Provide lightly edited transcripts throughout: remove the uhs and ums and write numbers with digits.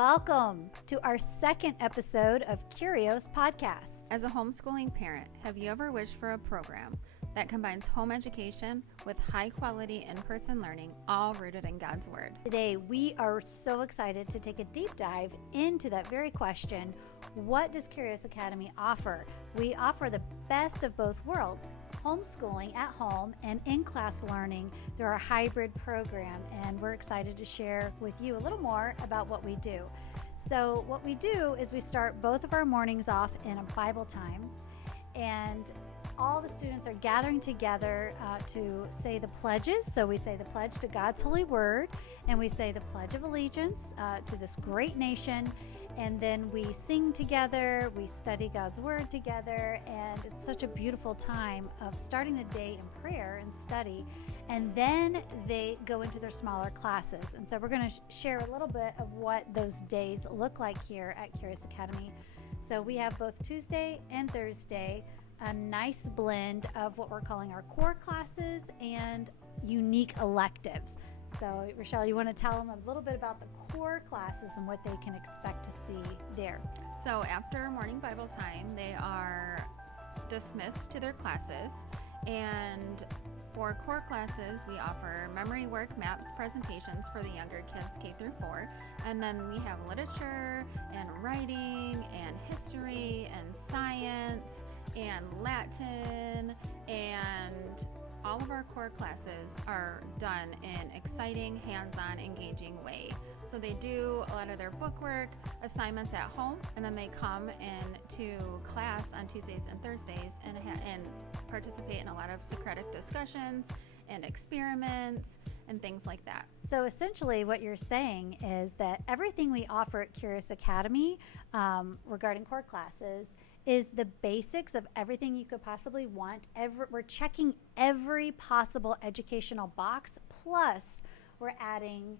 Welcome to our second episode of Kurios podcast. As a homeschooling parent, have you ever wished for a program that combines home education with high-quality in-person learning, all rooted in God's Word? Today, we are so excited to take a deep dive into that very question. What does Kurios Academy offer? We offer the best of both worlds, homeschooling at home and in-class learning through our hybrid program, and we're excited to share with you a little more about what we do. So what we do is we start both of our mornings off in a Bible time, and all the students are gathering together to say the pledges. So we say the pledge to God's holy word, and we say the Pledge of Allegiance to this great nation. And then we sing together, we study God's word together, and it's such a beautiful time of starting the day in prayer and study. And then they go into their smaller classes. And so we're going to share a little bit of what those days look like here at Kurios Academy. So we have both Tuesday and Thursday, a nice blend of what we're calling our core classes and unique electives. So, Rochelle, you want to tell them a little bit about the core classes and what they can expect to see there? So after morning Bible time, they are dismissed to their classes. And for core classes, we offer memory work, maps, presentations for the younger kids K through 4. And then we have literature and writing and history and science and Latin, and all of our core classes are done in exciting, hands-on, engaging way. So they do a lot of their book work, assignments at home, and then they come into class on Tuesdays and Thursdays and participate in a lot of Socratic discussions and experiments and things like that. So essentially what you're saying is that everything we offer at Kurios Academy regarding core classes is the basics of everything you could possibly want. We're checking every possible educational box, plus we're adding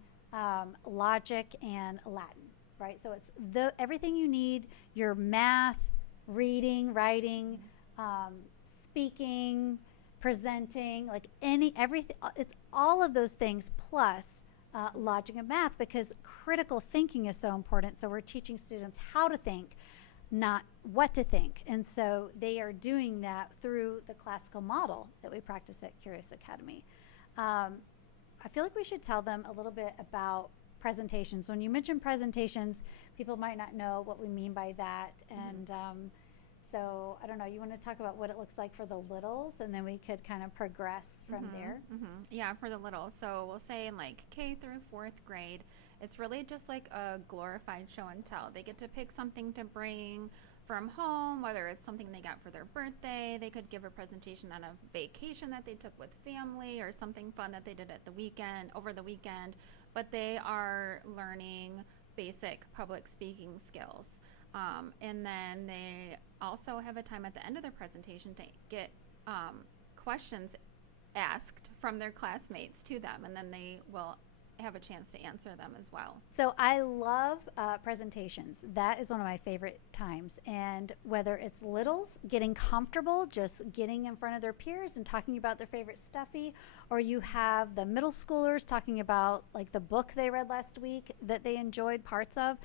logic and Latin, right? So it's everything you need, your math, reading, writing, speaking, presenting, everything. It's all of those things plus logic and math, because critical thinking is so important. So we're teaching students how to think, not what to think. And so they are doing that through the classical model that we practice at Kurios Academy. I feel like we should tell them a little bit about presentations. When you mention presentations, people might not know what we mean by that. And so I don't know, you want to talk about what it looks like for the littles, and then we could kind of progress from there? Yeah, for the littles. So we'll say in like K through 4th grade, it's really just like a glorified show and tell. They get to pick something to bring from home, whether it's something they got for their birthday. They could give a presentation on a vacation that they took with family, or something fun that they did at the weekend, over the weekend. But they are learning basic public speaking skills. And then they also have a time at the end of their presentation to get questions asked from their classmates to them, and then they will have a chance to answer them as well. So I love presentations. That is one of my favorite times. And whether it's littles getting comfortable, just getting in front of their peers and talking about their favorite stuffy, or you have the middle schoolers talking about like the book they read last week that they enjoyed parts of,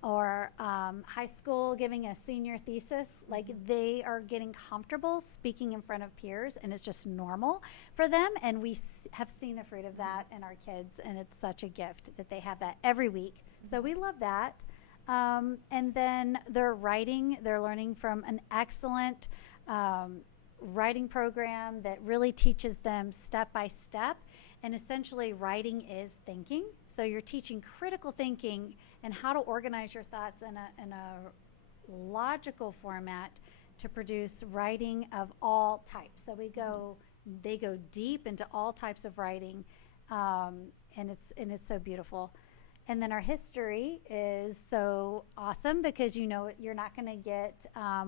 or high school giving a senior thesis, like they are getting comfortable speaking in front of peers, and it's just normal for them. And we have seen the fruit of that in our kids, and it's such a gift that they have that every week. So we love that. And then they're learning from an excellent writing program that really teaches them step by step. And essentially writing is thinking. So you're teaching critical thinking and how to organize your thoughts in a logical format to produce writing of all types. So they go deep into all types of writing, and it's so beautiful. And then our history is so awesome, because you're not going to get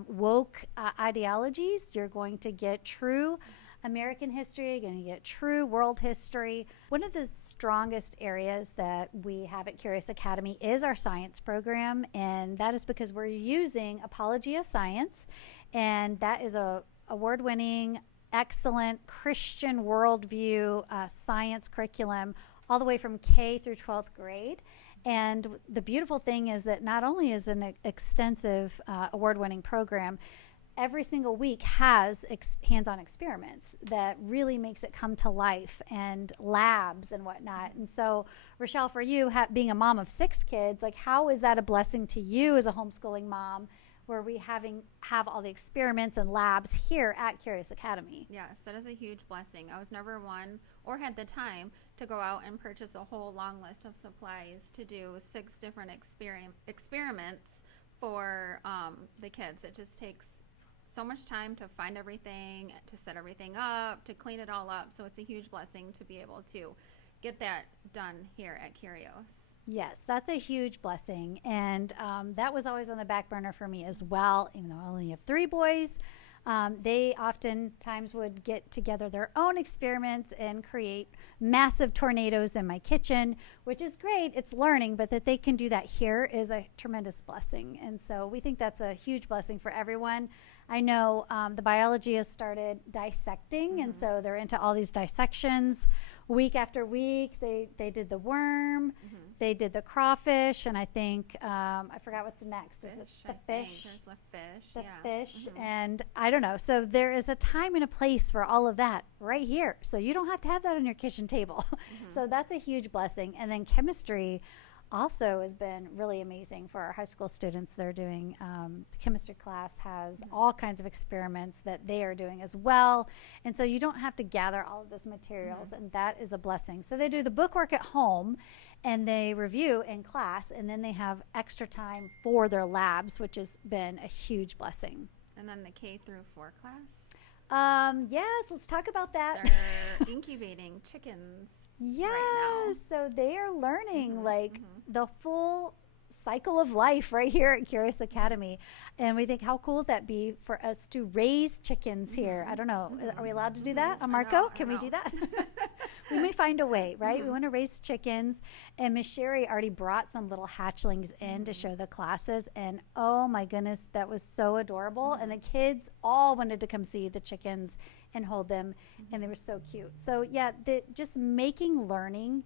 woke ideologies. You're going to get true American history, you're going to get true world history. One of the strongest areas that we have at Kurios Academy is our science program, and that is because we're using Apologia Science, and that is a award-winning, excellent Christian worldview science curriculum all the way from K through 12th grade. And the beautiful thing is that not only is an extensive award-winning program, every single week has hands-on experiments that really makes it come to life, and labs and whatnot. And so, Rochelle, for you, being a mom of 6 kids, like, how is that a blessing to you as a homeschooling mom, where we have all the experiments and labs here at Kurios Academy? Yes, that is a huge blessing. I was never one or had the time to go out and purchase a whole long list of supplies to do 6 different experiments for the kids. It just takes so much time to find everything, to set everything up, to clean it all up. So it's a huge blessing to be able to get that done here at Kurios. Yes, that's a huge blessing. And that was always on the back burner for me as well, even though I only have 3 boys. They oftentimes would get together their own experiments and create massive tornadoes in my kitchen, which is great. It's learning, but that they can do that here is a tremendous blessing. And so we think that's a huge blessing for everyone. I know the biology has started dissecting, and so they're into all these dissections week after week. They did the worm, they did the crawfish, and I think I forgot what's next. Is it the fish? There's the fish. The fish, and I don't know. So there is a time and a place for all of that right here. So you don't have to have that on your kitchen table. So that's a huge blessing. And then chemistry also has been really amazing for our high school students. They're doing the chemistry class has all kinds of experiments that they are doing as well, and so you don't have to gather all of those materials, and that is a blessing. So they do the bookwork at home and they review in class, and then they have extra time for their labs, which has been a huge blessing. And then the K through 4 class, yes, let's talk about that. they're incubating chickens. Yes, right so they are learning the full cycle of life right here at Kurios Academy. And we think, how cool would that be for us to raise chickens here? I don't know. Are we allowed to do that? Marco, can we do that? We may find a way, right? We want to raise chickens. And Miss Sherry already brought some little hatchlings in to show the classes. And oh my goodness, that was so adorable. And the kids all wanted to come see the chickens and hold them. And they were so cute. So yeah, just making learning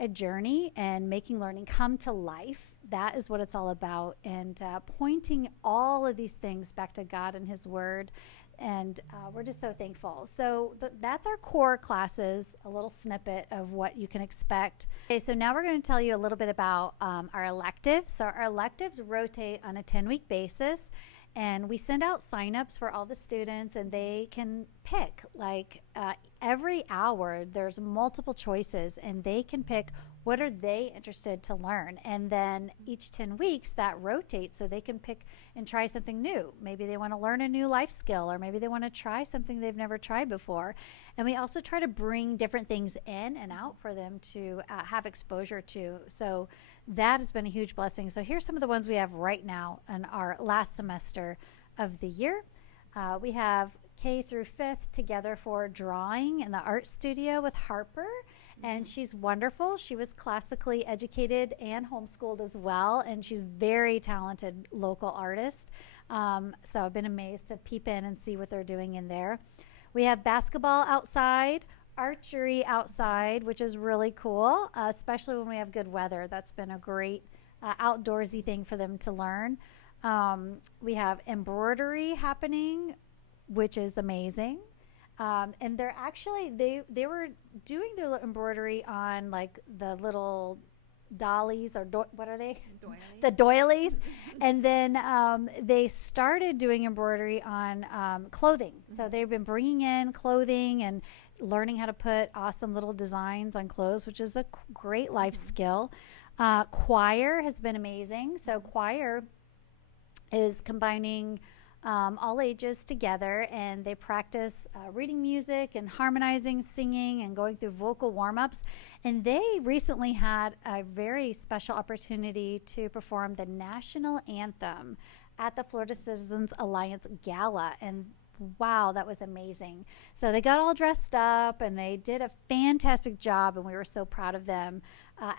a journey and making learning come to life. That is what it's all about. And pointing all of these things back to God and His Word. And we're just so thankful. So that's our core classes, a little snippet of what you can expect. Okay, so now we're going to tell you a little bit about our electives. So our electives rotate on a 10-week basis. And we send out signups for all the students, and they can pick, like every hour there's multiple choices, and they can pick what are they interested to learn. And then each 10 weeks that rotates, so they can pick and try something new. Maybe they want to learn a new life skill, or maybe they want to try something they've never tried before. And we also try to bring different things in and out for them to have exposure to. So that has been a huge blessing. So here's some of the ones we have right now in our last semester of the year. We have K through 5th together for drawing in the art studio with Harper, and she's wonderful. She was classically educated and homeschooled as well, and she's very talented local artist. So I've been amazed to peep in and see what they're doing in there. We have basketball outside, archery outside, which is really cool, especially when we have good weather. That's been a great outdoorsy thing for them to learn. We have embroidery happening, which is amazing. And they're actually, they were doing their embroidery on like the little dollies, or what are they? Doilies. The doilies. And then they started doing embroidery on clothing. So they've been bringing in clothing and learning how to put awesome little designs on clothes, which is a great life skill. Choir has been amazing. So choir is combining all ages together, and they practice reading music and harmonizing, singing, and going through vocal warm-ups. And they recently had a very special opportunity to perform the national anthem at the Florida Citizens Alliance Gala, and wow, that was amazing. So they got all dressed up and they did a fantastic job, and we were so proud of them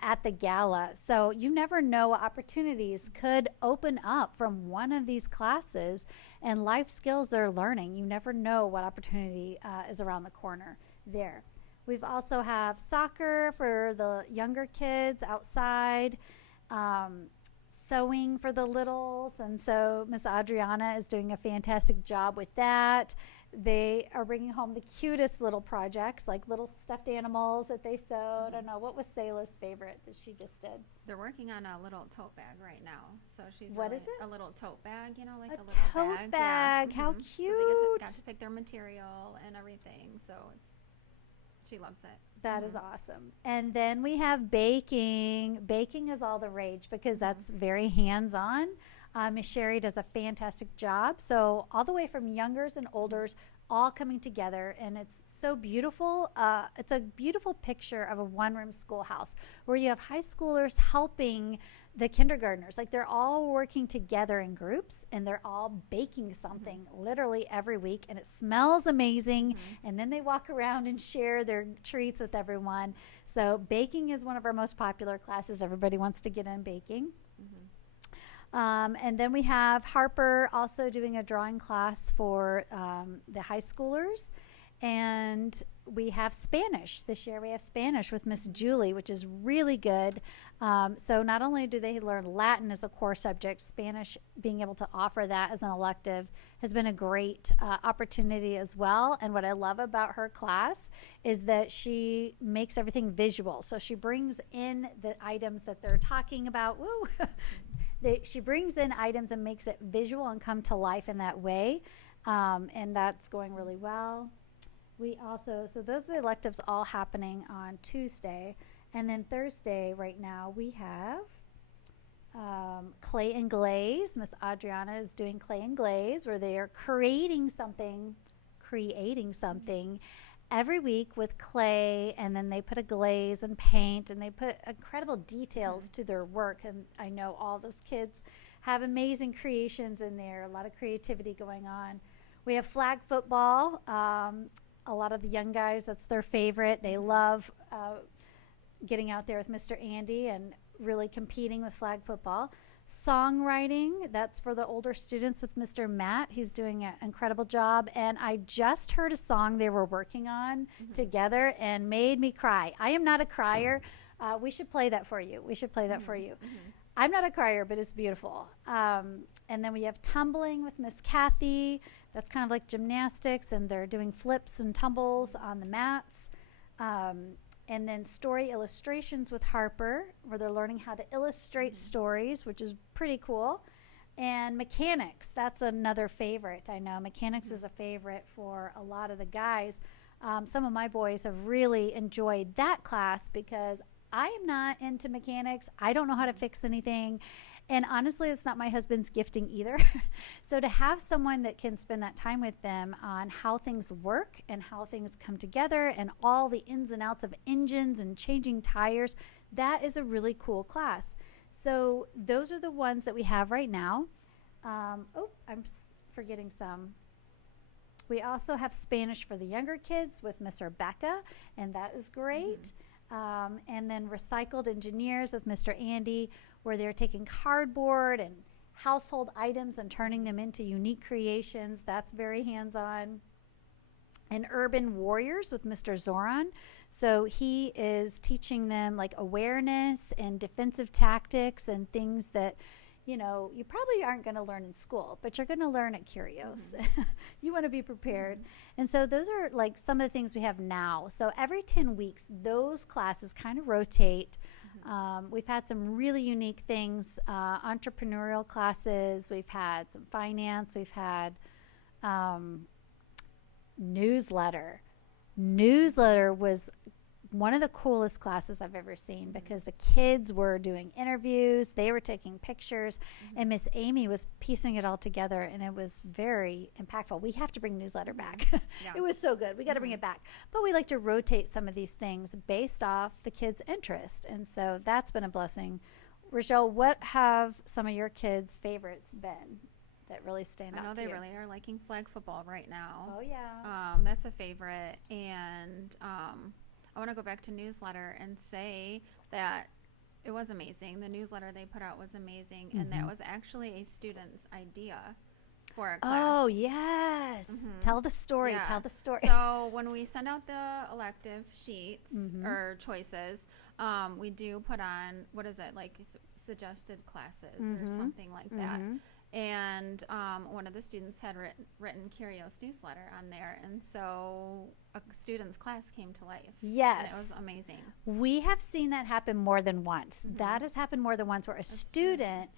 at the gala. So you never know what opportunities could open up from one of these classes and life skills they're learning. You never know what opportunity is around the corner there. We've also have soccer for the younger kids outside. sewing for the littles. And so Miss Adriana is doing a fantastic job with that. They are bringing home the cutest little projects, like little stuffed animals that they sewed. I don't know, what was Selah's favorite that she just did? They're working on a little tote bag right now. So she's What really, is it? A little tote bag, like A a little tote bag. bag. Yeah. How So cute. they got to pick their material and everything. So she loves it. That is awesome. And then we have baking. Baking is all the rage because that's very hands-on. Miss Sherry does a fantastic job. So all the way from youngers and olders all coming together, and it's so beautiful. It's a beautiful picture of a one-room schoolhouse where you have high schoolers helping the kindergartners. Like they're all working together in groups and they're all baking something literally every week, and it smells amazing. And then they walk around and share their treats with everyone. So baking is one of our most popular classes. Everybody wants to get in baking. And then we have Harper also doing a drawing class for the high schoolers. And we have Spanish. This year we have Spanish with Miss Julie, which is really good. So not only do they learn Latin as a core subject, Spanish, being able to offer that as an elective has been a great opportunity as well. And what I love about her class is that she makes everything visual. So she brings in the items that they're talking about. Woo! She brings in items and makes it visual and come to life in that way. And that's going really well. We also, so those are the electives all happening on Tuesday. And then Thursday right now we have clay and glaze. Miss Adriana is doing clay and glaze where they are creating something every week with clay, and then they put a glaze and paint, and they put incredible details to their work. And I know all those kids have amazing creations in there, a lot of creativity going on. We have flag football. A lot of the young guys, that's their favorite. They love getting out there with Mr. Andy and really competing with flag football. Songwriting, that's for the older students with Mr. Matt. He's doing an incredible job. And I just heard a song they were working on together and made me cry. I am not a crier. We should play that for you. I'm not a crier, but it's beautiful. And then we have tumbling with Miss Kathy. That's kind of like gymnastics, and they're doing flips and tumbles on the mats. And then story illustrations with Harper, where they're learning how to illustrate stories, which is pretty cool. And mechanics, that's another favorite. I know mechanics is a favorite for a lot of the guys. Some of my boys have really enjoyed that class because I am not into mechanics. I don't know how to fix anything. And honestly, it's not my husband's gifting either. So to have someone that can spend that time with them on how things work and how things come together and all the ins and outs of engines and changing tires, that is a really cool class. So those are the ones that we have right now. I'm forgetting some. We also have Spanish for the younger kids with Miss Rebecca, and that is great. And then recycled engineers with Mr. Andy, where they're taking cardboard and household items and turning them into unique creations. That's very hands-on. And urban warriors with Mr. Zoran. So he is teaching them like awareness and defensive tactics and things that, you probably aren't going to learn in school, but you're going to learn at Kurios. You want to be prepared. And so those are like some of the things we have now. So every 10 weeks, those classes kind of rotate. We've had some really unique things, entrepreneurial classes. We've had some finance. We've had newsletter. Newsletter was one of the coolest classes I've ever seen because the kids were doing interviews, they were taking pictures, and Miss Amy was piecing it all together, and it was very impactful. We have to bring newsletter back. Yeah. It was so good. We got to bring it back. But we like to rotate some of these things based off the kids' interest, and so that's been a blessing. Rochelle, what have some of your kids' favorites been that really stand out to you? I know they really are liking flag football right now. Oh, yeah. That's a favorite, and I want to go back to newsletter and say that it was amazing. The newsletter they put out was amazing, and that was actually a student's idea. for a class. Oh, yes. Tell the story. Yeah. Tell the story. So when we send out the elective sheets or choices, we do put on, what is it, like suggested classes or something like that. And one of the students had written Kurios newsletter on there, and so a student's class came to life. Yes. And it was amazing. We have seen that happen more than once. That has happened more than once, where a student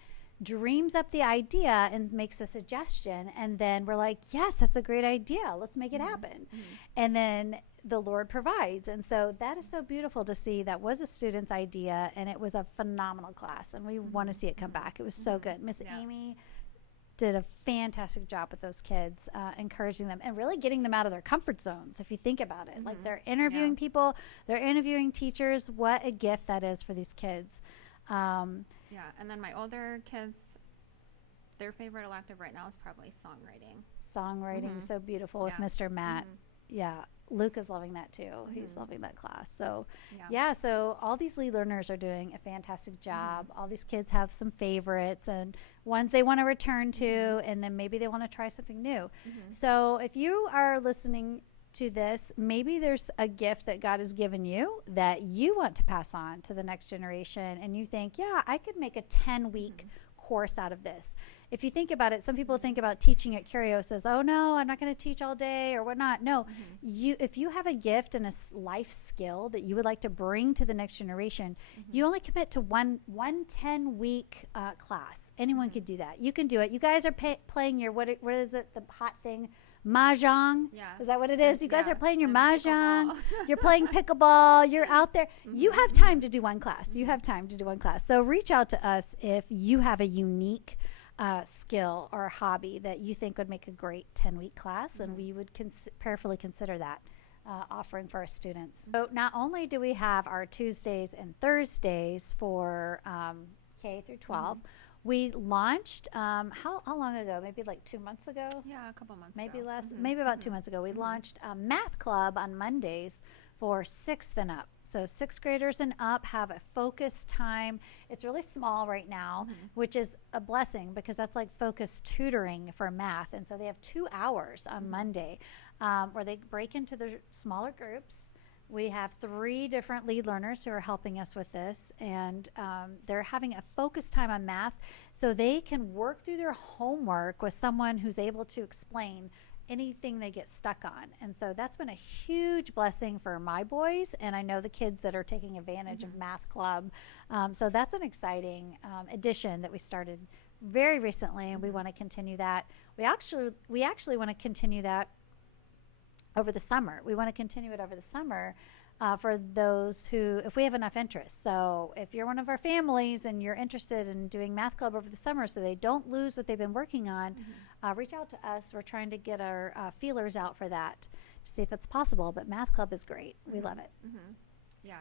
dreams up the idea and makes a suggestion, and then we're like, yes, that's a great idea. Let's make it happen. And then the Lord provides. And so that is so beautiful to see. That was a student's idea, and it was a phenomenal class, and we want to see it come back. It was so good. Miss Amy did a fantastic job with those kids, encouraging them and really getting them out of their comfort zones. If you think about it, like they're interviewing people, they're interviewing teachers. What a gift that is for these kids. Yeah, and then my older kids, their favorite elective right now is probably songwriting. Songwriting, so beautiful with Mr. Matt. Yeah, Luke is loving that too. He's loving that class. So so all these lead learners are doing a fantastic job. All these kids have some favorites and ones they want to return to, and then maybe they want to try something new. So if you are listening to this, maybe there's a gift that God has given you that you want to pass on to the next generation, and you think, yeah, I could make a 10-week course out of this. If you think about it, some people think about teaching at Kurios as, oh no, I'm not going to teach all day or whatnot. No, if you have a gift and a life skill that you would like to bring to the next generation, you only commit to one 10-week class. Anyone could do that. You can do it. You guys are playing your, what is it, the hot thing? Mahjong. Yeah. Is that what it is? You guys are playing your Mahjong. You're playing pickleball. You're out there. You have time to do one class. You have time to do one class. So reach out to us if you have a unique skill or hobby that you think would make a great 10-week class, and we would prayerfully consider that offering for our students. So not only do we have our Tuesdays and Thursdays for K through 12, we launched, how long ago? Maybe like 2 months ago? Yeah, a couple months maybe ago. less, maybe about 2 months ago. We launched a math club on Mondays for 6th and up. So 6th graders and up have a focused time. It's really small right now, which is a blessing because that's like focused tutoring for math. And so they have 2 hours on Monday where they break into their smaller groups. We have 3 different lead learners who are helping us with this, and they're having a focused time on math so they can work through their homework with someone who's able to explain anything they get stuck on. And so that's been a huge blessing for my boys, and I know the kids that are taking advantage of Math Club. So that's an exciting addition that we started very recently, and we want to continue that. We actually want to continue that over the summer. We want to continue it over the summer for those who, if we have enough interest. So if you're one of our families and you're interested in doing Math Club over the summer so they don't lose what they've been working on, reach out to us. We're trying to get our feelers out for that to see if it's possible. But Math Club is great. We love it. Yeah.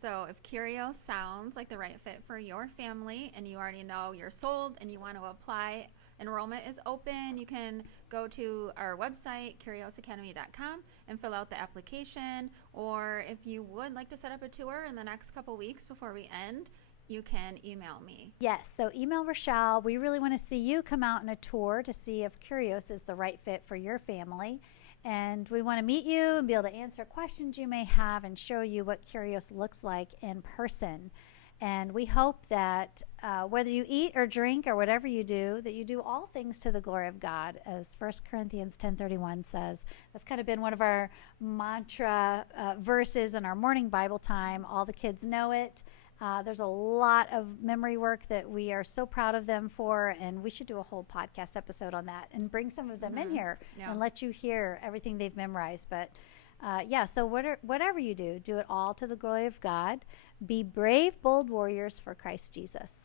So if Kurios sounds like the right fit for your family and you already know you're sold and you want to apply, enrollment is open. You can go to our website, kuriosacademy.com, and fill out the application. Or if you would like to set up a tour in the next couple weeks before we end, you can email me. Yes, so email Rochelle. We really want to see you come out on a tour to see if Kurios is the right fit for your family. And we want to meet you and be able to answer questions you may have and show you what Kurios looks like in person. And we hope that whether you eat or drink or whatever you do, that you do all things to the glory of God, as 1 Corinthians 10:31 says. That's kind of been one of our mantra verses in our morning Bible time. All the kids know it. There's a lot of memory work that we are so proud of them for, and we should do a whole podcast episode on that and bring some of them in here and let you hear everything they've memorized. But so whatever you do, do it all to the glory of God. Be brave, bold warriors for Christ Jesus.